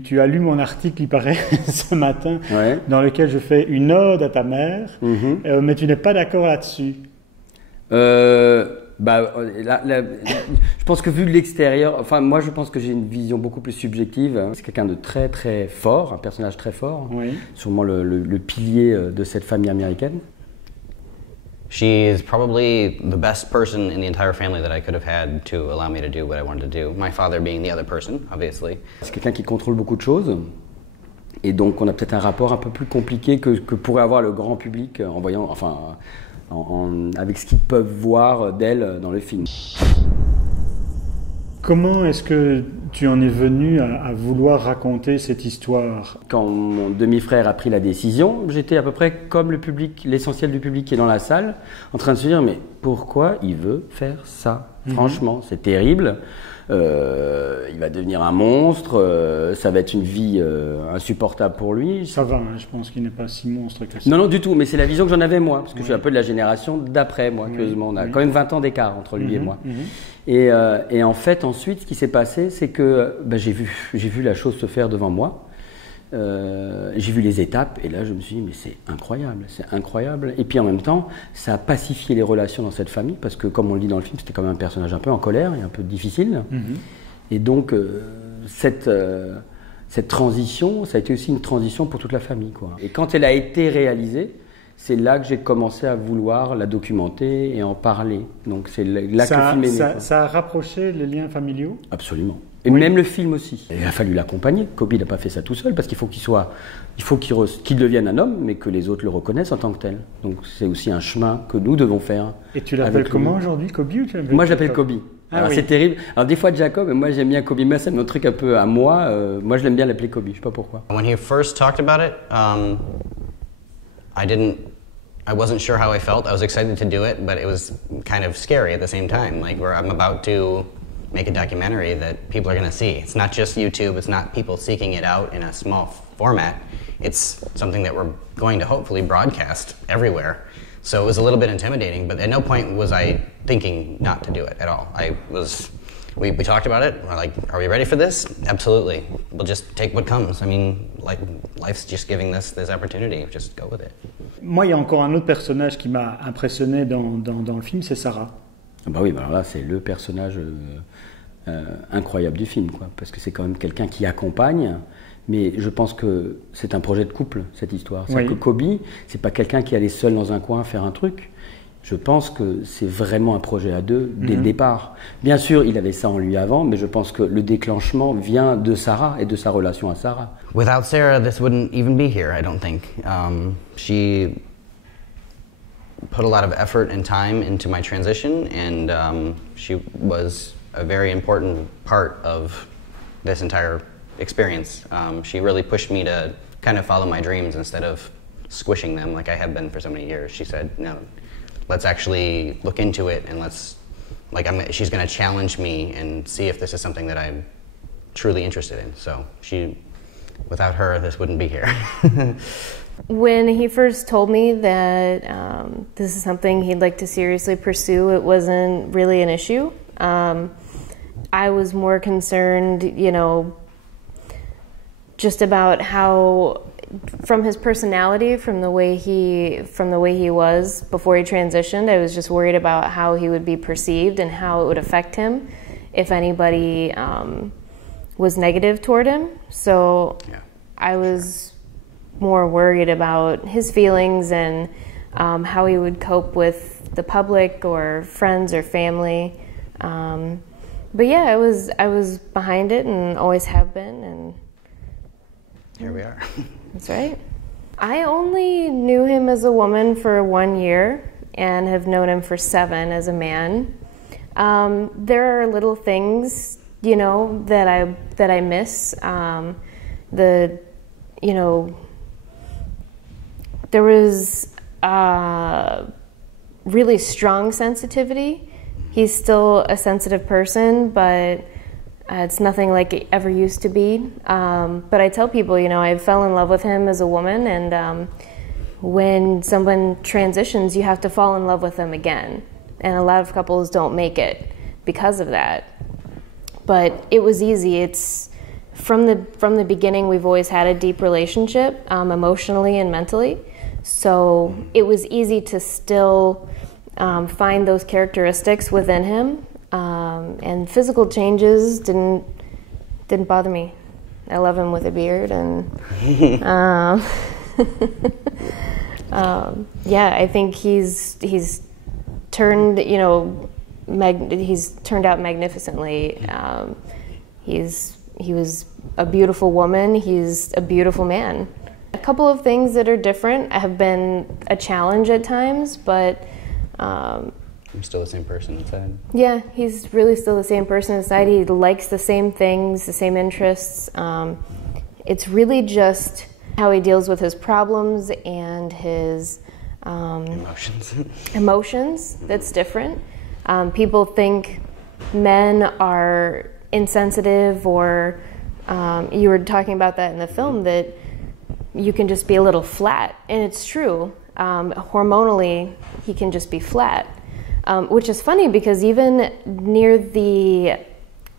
Tu as lu mon article, il paraît, ce matin, Ouais. dans lequel je fais une ode à ta mère, mais tu n'es pas d'accord là-dessus. Je pense que vu de l'extérieur, enfin moi je pense que j'ai une vision beaucoup plus subjective. C'est quelqu'un de très très fort, un personnage très fort, Oui. sûrement le pilier de cette famille américaine. She is probably the best person in the entire family that I could have had to allow me to do what I wanted to do. My father being the other person, obviously. C'est quelqu'un qui contrôle beaucoup de choses. Et donc on a peut-être un rapport un peu plus compliqué que pourrait avoir le grand public en voyant, enfin, avec ce qu'ils peuvent voir d'elle dans le film. Comment est-ce que tu en es venu à vouloir raconter cette histoire? Quand mon demi-frère a pris la décision, j'étais à peu près comme le public, l'essentiel du public qui est dans la salle, en train de se dire mais pourquoi il veut faire ça? Franchement, c'est terrible. Il va devenir un monstre, ça va être une vie insupportable pour lui. Ça va, hein, je pense qu'il n'est pas si monstre que ça. Non, non, du tout, mais c'est la vision que j'en avais moi, parce que je suis un peu de la génération d'après moi, curieusement. On a quand même 20 ans d'écart entre lui et moi. Et en fait, ensuite, ce qui s'est passé, c'est que j'ai vu la chose se faire devant moi. J'ai vu les étapes et là je me suis dit mais c'est incroyable. Et puis en même temps ça a pacifié les relations dans cette famille parce que comme on le dit dans le film c'était quand même un personnage un peu en colère et un peu difficile. Et donc cette transition ça a été aussi une transition pour toute la famille quoi. Et quand elle a été réalisée c'est là que j'ai commencé à vouloir la documenter et en parler. Donc c'est là que le film est né. Ça a rapproché les liens familiaux? Absolument. Et même le film aussi. Il a fallu l'accompagner. Kobe n'a pas fait ça tout seul parce qu'il faut qu'il devienne un homme, mais que les autres le reconnaissent en tant que tel. Donc c'est aussi un chemin que nous devons faire. Et tu l'appelles comment aujourd'hui, Kobe ou tu Moi je l'appelle Kobe. Alors oui. c'est terrible. Alors des fois Jacob, mais moi j'aime bien Kobe. Mais c'est mon truc un peu à moi. Moi je l'aime bien l'appeler Kobe. Je sais pas pourquoi. When he first talked about it, I wasn't sure how I felt. I was excited to do it, but it was kind of scary at the same time. Like where I'm about to make a documentary that people are going to see. It's not just YouTube, it's not people seeking it out in a small format. It's something that we're going to hopefully broadcast everywhere. So it was a little bit intimidating, but at no point was I thinking not to do it at all. We talked about it, we're like, are we ready for this? Absolutely. We'll just take what comes. I mean, like, life's just giving this opportunity, just go with it. Moi, il y a encore un autre personnage qui m'a impressionné dans le film, c'est Sarah. Bah oui, alors là c'est le personnage incroyable du film, quoi, parce que c'est quand même quelqu'un qui accompagne, mais je pense que c'est un projet de couple cette histoire. C'est que Kobe, c'est pas quelqu'un qui allait seul dans un coin faire un truc. Je pense que c'est vraiment un projet à deux dès le départ. Bien sûr, il avait ça en lui avant, mais je pense que le déclenchement vient de Sarah et de sa relation à Sarah. Without Sarah, this wouldn't even be here, I don't think. She put a lot of effort and time into my transition, and she was a very important part of this entire experience. She really pushed me to kind of follow my dreams instead of squishing them like I have been for so many years. She said, no, let's actually look into it and she's going to challenge me and see if this is something that I'm truly interested in. So without her, this wouldn't be here. When he first told me that this is something he'd like to seriously pursue, it wasn't really an issue. I was more concerned, just about how, from his personality, from the way he was before he transitioned, I was just worried about how he would be perceived and how it would affect him if anybody was negative toward him. So I was more worried about his feelings and how he would cope with the public or friends or family. But yeah, I was behind it and always have been, and here we are. That's right. I only knew him as a woman for 1 year and have known him for 7 as a man. There are little things, that I miss. There was really strong sensitivity. He's still a sensitive person, but it's nothing like it ever used to be. But I tell people, I fell in love with him as a woman, and when someone transitions, you have to fall in love with them again. And a lot of couples don't make it because of that. But it was easy. from the beginning, we've always had a deep relationship, emotionally and mentally. So it was easy to still find those characteristics within him, and physical changes didn't bother me. I love him with a beard, and yeah, I think he's turned, you know, he's turned out magnificently. He was a beautiful woman. He's a beautiful man. A couple of things that are different have been a challenge at times, but I'm still the same person inside. yeah, he's really still the same person inside. He likes the same things, the same interests. It's really just how he deals with his problems and his emotions that's different. People think men are insensitive, or you were talking about that in the film, that you can just be a little flat, and it's true. Hormonally, he can just be flat, which is funny because even near the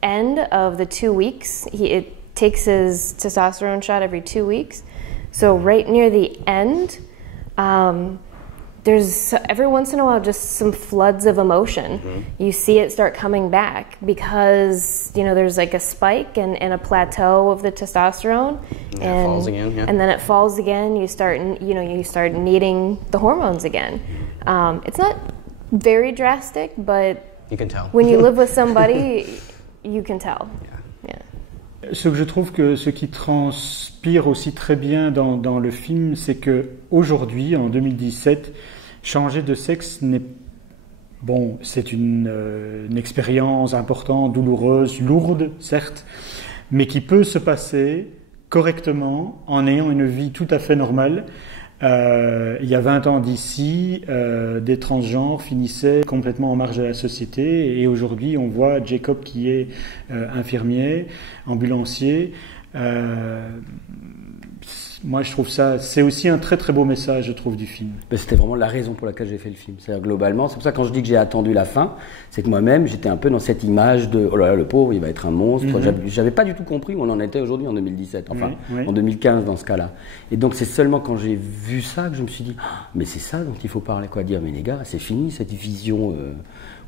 end of the 2 weeks, it takes his testosterone shot every 2 weeks. So right near the end, there's every once in a while just some floods of emotion. Mm-hmm. You see it start coming back because, you know, there's like a spike and a plateau of the testosterone, and it falls again. Yeah. And then it falls again. You start needing the hormones again. It's not very drastic, but you can tell. When you live with somebody, you can tell. Yeah. Ce que je trouve que ce qui transpire aussi très bien dans le film, c'est que aujourd'hui, en 2017, changer de sexe n'est bon, c'est une expérience importante, douloureuse, lourde, certes, mais qui peut se passer correctement en ayant une vie tout à fait normale. Il y a 20 ans d'ici, des transgenres finissaient complètement en marge de la société, et aujourd'hui on voit Jacob qui est infirmier, ambulancier. Moi je trouve ça, c'est aussi un très très beau message, je trouve, du film. C'était vraiment la raison pour laquelle j'ai fait le film. C'est-à-dire globalement, c'est pour ça que quand je dis que j'ai attendu la fin, c'est que moi-même j'étais un peu dans cette image de oh là là, le pauvre il va être un monstre. J'avais pas du tout compris où on en était aujourd'hui en 2017, enfin en 2015 dans ce cas-là. Et donc c'est seulement quand j'ai vu ça que je me suis dit mais c'est ça dont il faut parler, quoi, dire mais les gars c'est fini cette vision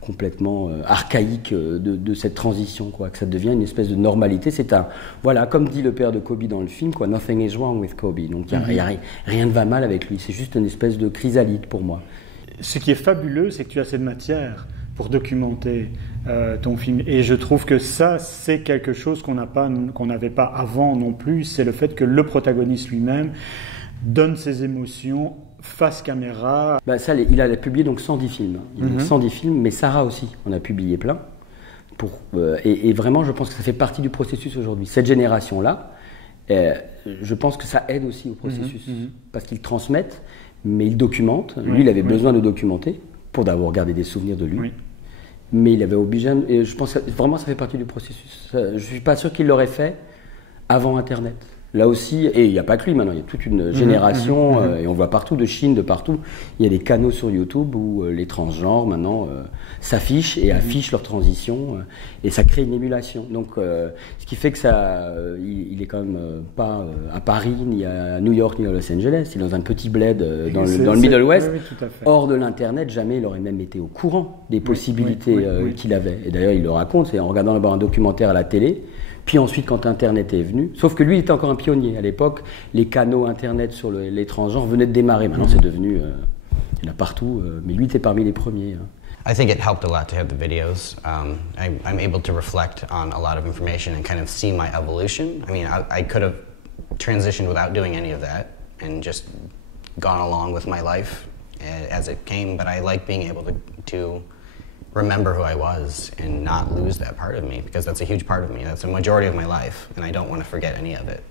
complètement archaïque de cette transition, quoi, que ça devient une espèce de normalité. C'est un, voilà, comme dit le père de Kobe dans le film, quoi, nothing is wrong with Kobe. Donc rien ne va mal avec lui. C'est juste une espèce de chrysalide pour moi. Ce qui est fabuleux, c'est que tu as cette matière pour documenter ton film. Et je trouve que ça, c'est quelque chose qu'on n'avait pas avant non plus. C'est le fait que le protagoniste lui-même donne ses émotions face caméra. Bah ça, il a publié donc 110 films. Il a 110 films, mais Sarah aussi en a publié plein. Et vraiment, je pense que ça fait partie du processus aujourd'hui. Cette génération-là, je pense que ça aide aussi au processus. Parce qu'ils transmettent, mais ils documentent. Lui, il avait besoin de documenter pour d'abord garder des souvenirs de lui. Oui. Mais il avait obligé... Et je pense que vraiment, ça fait partie du processus. Je ne suis pas sûr qu'il l'aurait fait avant Internet. Là aussi, et il n'y a pas que lui maintenant, il y a toute une génération, et on voit partout, de Chine, de partout, il y a des canaux sur YouTube où les transgenres maintenant s'affichent et affichent leur transition, et ça crée une émulation. Donc, ce qui fait que ça, il est quand même pas à Paris, ni à New York, ni à Los Angeles, il est dans un petit bled dans le Middle West. Oui, tout à fait. Hors de l'Internet, jamais il aurait même été au courant des possibilités qu'il avait. Et d'ailleurs, il le raconte, c'est en regardant d'abord un documentaire à la télé. Puis ensuite, quand Internet est venu, sauf que lui, il était encore un pionnier. À l'époque, les canaux Internet sur les transgenres venaient de démarrer. Maintenant, c'est devenu... il y en a partout, mais lui était parmi les premiers. I think it helped a lot to have the videos. I'm able to reflect on a lot of information and kind of see my evolution. I mean, I could have transitioned without doing any of that and just gone along with my life as it came, but I like being able to remember who I was and not lose that part of me, because that's a huge part of me. That's a majority of my life, and I don't want to forget any of it.